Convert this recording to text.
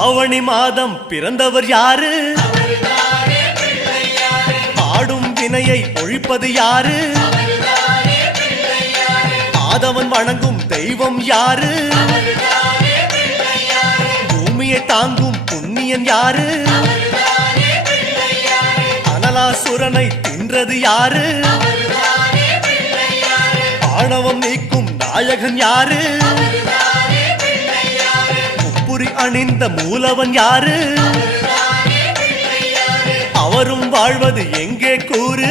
ஆவணி மாதம் பிறந்தவர் யாரு? ஆடும் வினையை ஒழிப்பது யாரு? ஆதவன் வணங்கும் தெய்வம் யாரு? பூமியை தாங்கும் புண்ணியன் யாரு? அனலாசுரனை தின்றது யாரு? ஆணவம் நீக்கும் நாயகன் யாரு? முப்புரி அணிந்த மூலவன் யாரு? அவரும் வாழ்வது எங்கே கூறு?